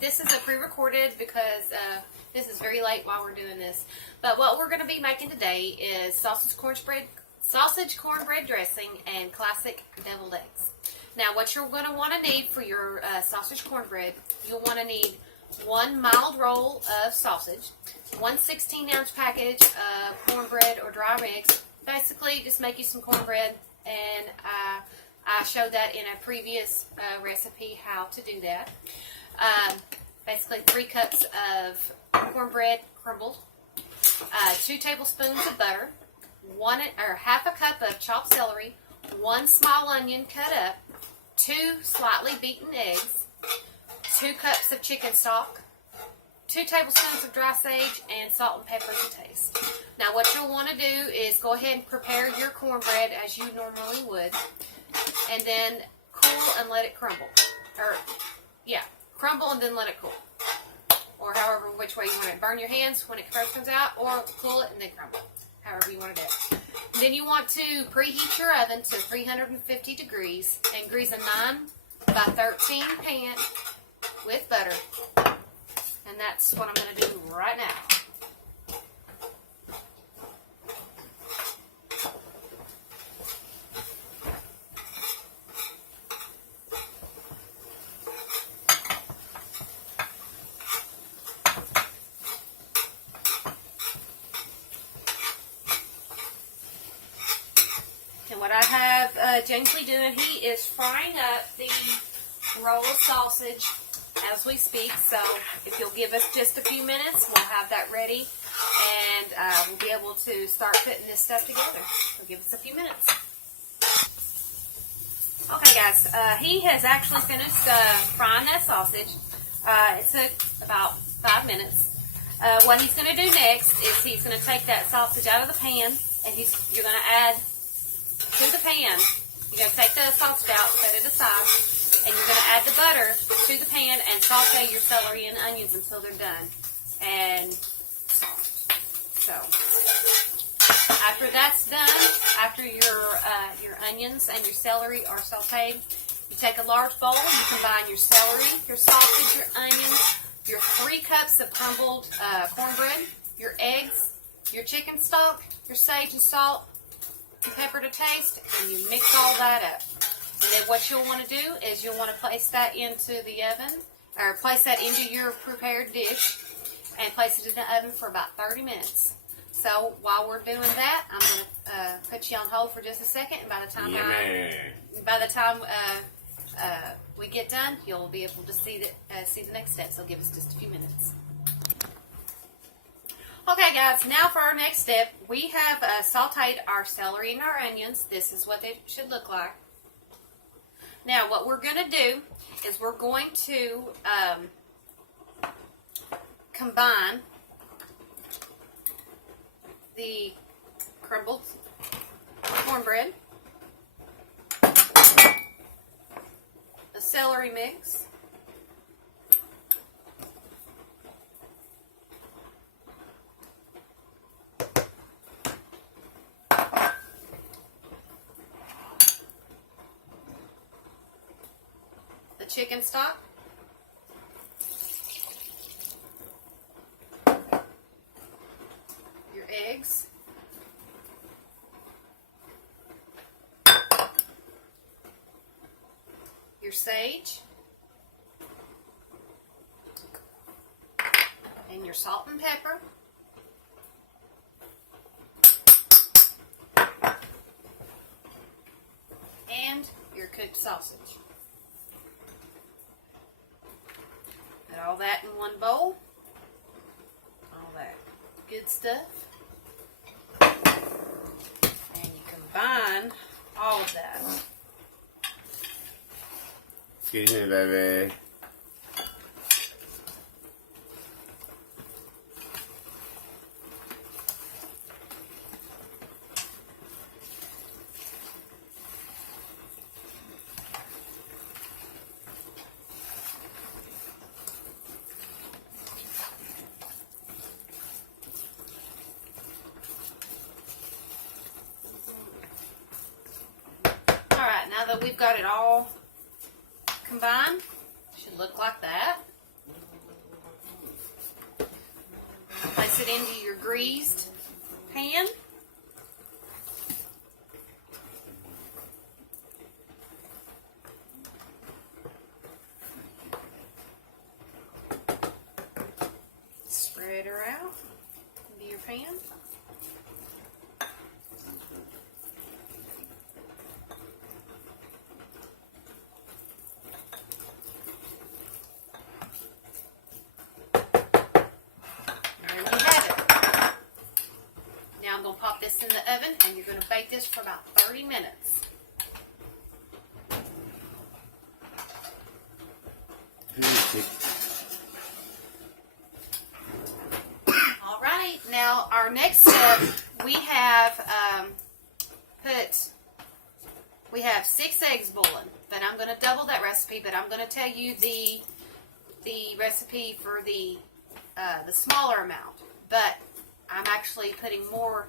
this is a pre-recorded because this is very late while we're doing this. But what we're going to be making today is sausage cornbread dressing and classic deviled eggs. Now, what you're going to want to need for your sausage cornbread, you'll want to need one mild roll of sausage, one 16-ounce package of cornbread or dry mix. Basically, just make you some cornbread, and I showed that in a previous recipe how to do that. Basically, 3 cups of cornbread crumbled, 2 tablespoons of butter, half a cup of chopped celery, 1 small onion cut up, 2 slightly beaten eggs, 2 cups of chicken stock, 2 tablespoons of dry sage, and salt and pepper to taste. Now, what you'll want to do is go ahead and prepare your cornbread as you normally would, and then cool and let it crumble. Crumble and then let it cool. Or however, which way you want it. Burn your hands when it first comes out, or cool it and then crumble. However you want to do it. And then you want to preheat your oven to 350 degrees and grease a 9 by 13 pan with butter. And that's what I'm going to do right now. And what I have Gently doing, he is frying up the roll of sausage as we speak. So if you'll give us just a few minutes, we'll have that ready, and we'll be able to start putting this stuff together. So give us a few minutes. Okay, guys, he has actually finished frying that sausage. It took about 5 minutes. What he's going to do next is he's going to take that sausage out of the pan, and you're going to add to the pan. You're going to take the sausage out, set it aside, and you're going to add the butter to the pan and saute your celery and onions until they're done. And so, after that's done, after your onions and your celery are sauteed, you take a large bowl, you combine your celery, your sausage, your onions, your 3 cups of crumbled cornbread, your eggs, your chicken stock, your sage and salt, and pepper to taste, and you mix all that up. And then what you'll want to do is you'll want to place that into the oven, or place that into your prepared dish, and place it in the oven for about 30 minutes. So while we're doing that, I'm going to put you on hold for just a second, and by the time we get done, you'll be able to see the next step. So give us just a few minutes. Okay, guys, now for our next step, we have sauteed our celery and our onions. This is what they should look like. Now, what we're going to do is we're going to combine the crumbled cornbread, the celery mix, the chicken stock, your eggs, your sage, and your salt and pepper, and your cooked sausage. Put all that in one bowl, all that good stuff, and you combine all of that. Excuse me, baby. Now that we've got it all combined, it should look like that. mix it into your greased pan. Spread her out into your pan. I'm going to pop this in the oven, and you're going to bake this for about 30 minutes. Alrighty, now our next step, we have 6 eggs boiling. But I'm going to double that recipe, but I'm going to tell you the recipe for the smaller amount. But I'm actually putting more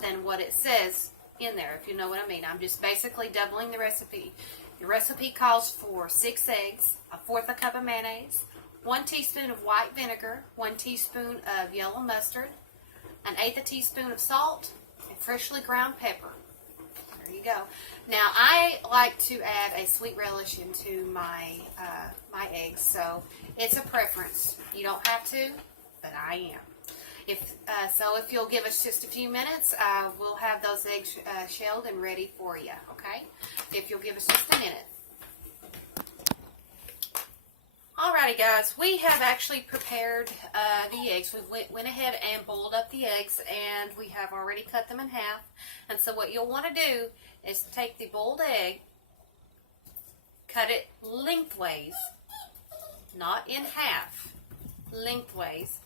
than what it says in there, if you know what I mean. I'm just basically doubling the recipe. Your recipe calls for 6 eggs, 1/4 cup of mayonnaise, 1 teaspoon of white vinegar, 1 teaspoon of yellow mustard, 1/8 teaspoon of salt, and freshly ground pepper. There you go. Now, I like to add a sweet relish into my eggs, so it's a preference. You don't have to, but I am. If you'll give us just a few minutes, we'll have those eggs shelled and ready for you, okay? If you'll give us just a minute. Alrighty, guys, we have actually prepared the eggs. We went ahead and boiled up the eggs, and we have already cut them in half. And so what you'll want to do is take the boiled egg, cut it lengthways, not in half, lengthways,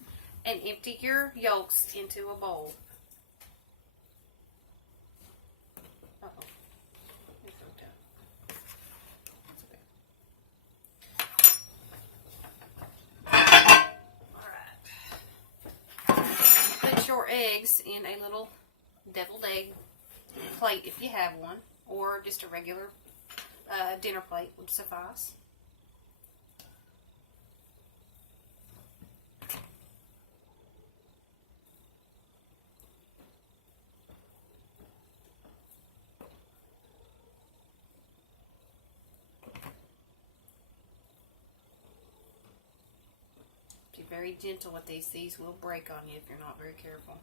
and empty your yolks into a bowl. Uh-oh. It broke down. It's okay. Alright. Put your eggs in a little deviled egg plate if you have one, or just a regular dinner plate would suffice. Be very gentle with these. These will break on you if you're not very careful.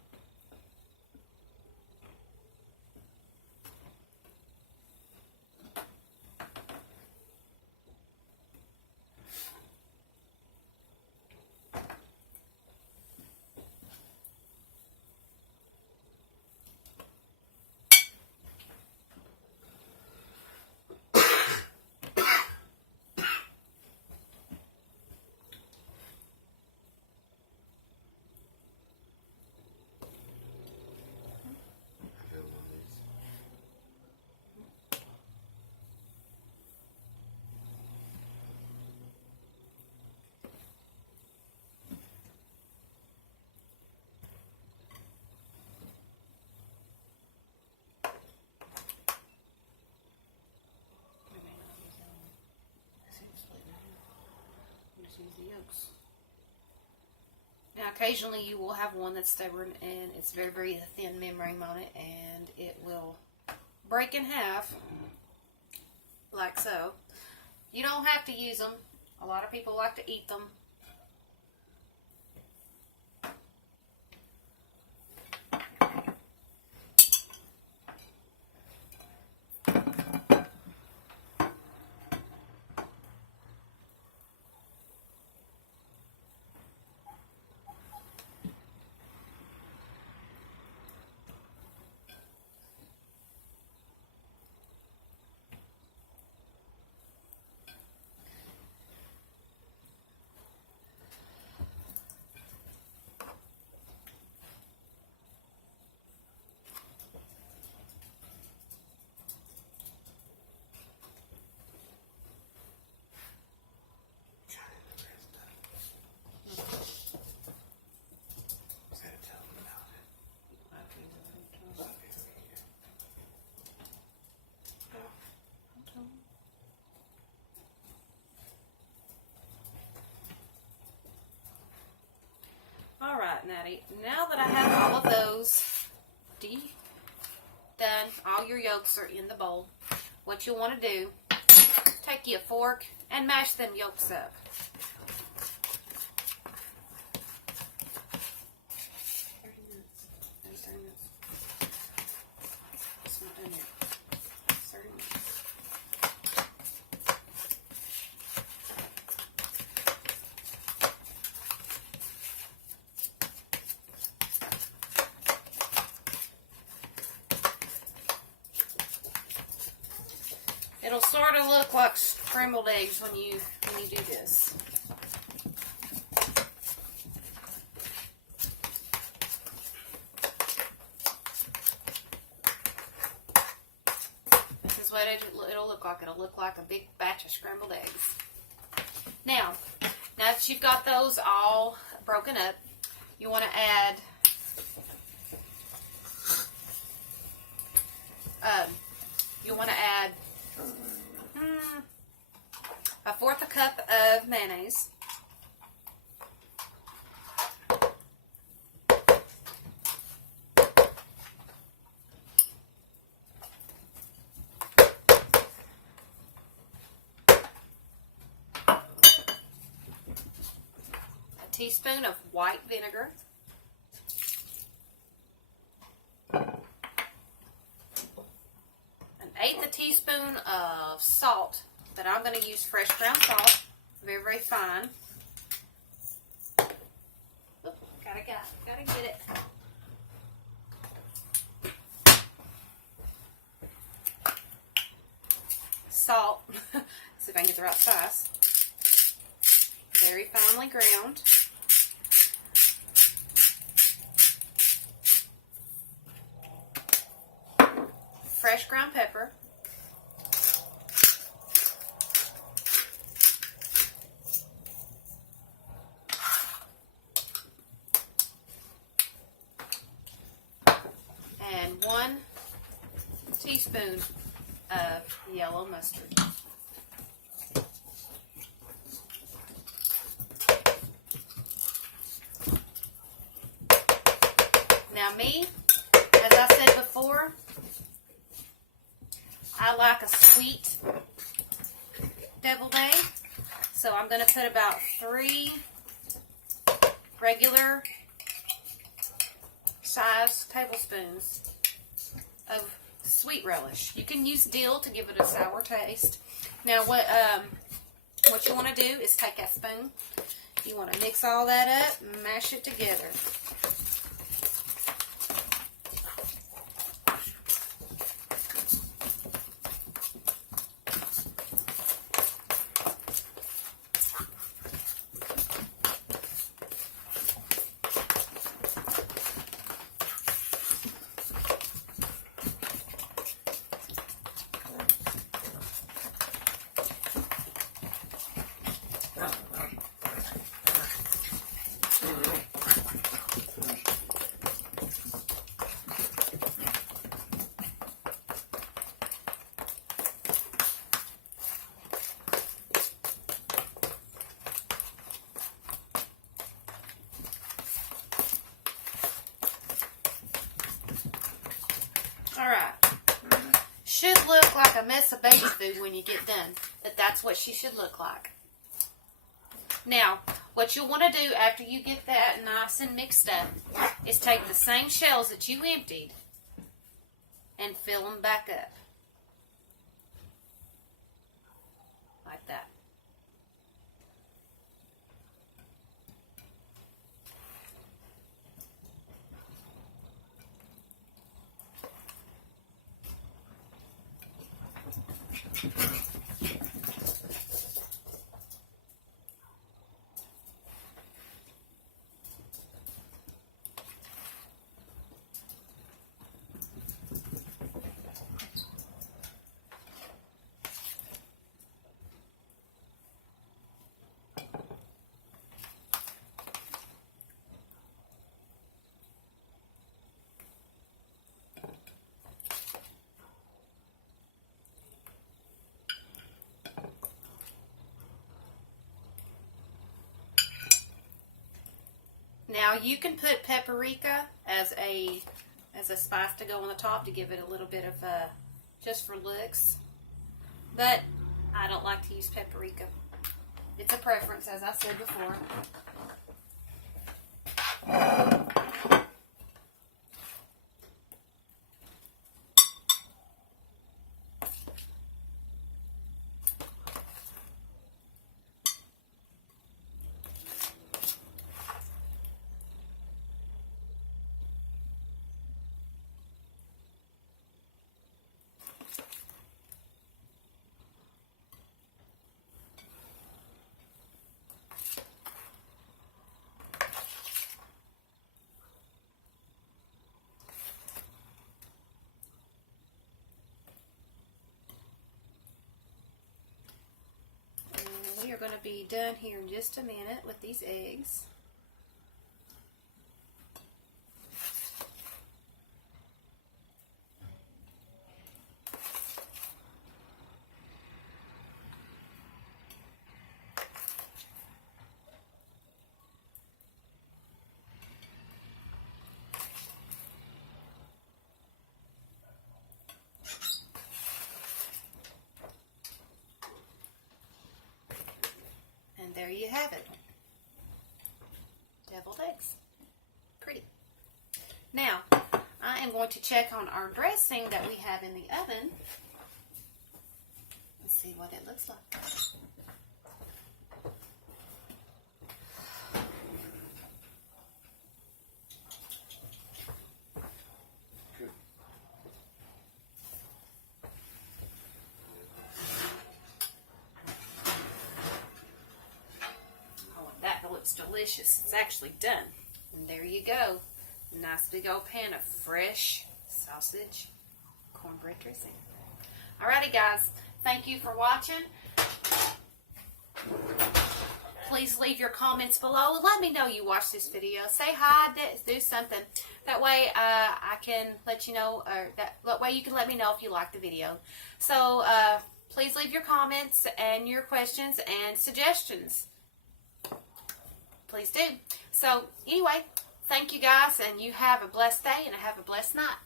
Use the yolks. Now, occasionally you will have one that's stubborn and it's very, very thin membrane on it, and it will break in half, like so. You don't have to use them. A lot of people like to eat them. Maddie. Now that I have all of those done, all your yolks are in the bowl, what you want to do, take you a fork and mash them yolks up. It'll sort of look like scrambled eggs when you do this. This is what it'll look like. It'll look like a big batch of scrambled eggs. Now that you've got those all broken up, you want to add a fourth a cup of mayonnaise. A teaspoon of white vinegar. An eighth a teaspoon of salt, but I'm going to use fresh ground salt, very, very fine. Oop, gotta get it. Salt, see if I can get the right size. Very finely ground. Fresh ground pepper. And 1 teaspoon of yellow mustard. Now me, as I said before, I like a sweet deviled egg, so I'm going to put about 3 regular size tablespoons of sweet relish. You can use dill to give it a sour taste. Now what you want to do is take that spoon, you want to mix all that up and mash it together. Alright. Should look like a mess of baby food when you get done, but that's what she should look like. Now, what you'll want to do after you get that nice and mixed up is take the same shells that you emptied and fill them back up. Like that. Now you can put paprika as a spice to go on the top to give it a little bit of just for looks, but I don't like to use paprika. It's a preference, as I said before. We are going to be done here in just a minute with these eggs. And there you have it. Deviled eggs. Pretty. Now, I am going to check on our dressing that we have in the oven. Let's see what it looks like. It's delicious. It's actually done. And there you go. Nice big old pan of fresh sausage cornbread dressing. Alrighty guys, thank you for watching. Please leave your comments below and let me know you watched this video. Say hi, do something. That way I can let you know, or that way you can let me know if you like the video. So please leave your comments and your questions and suggestions. Please do. So, anyway, thank you guys, and you have a blessed day and have a blessed night.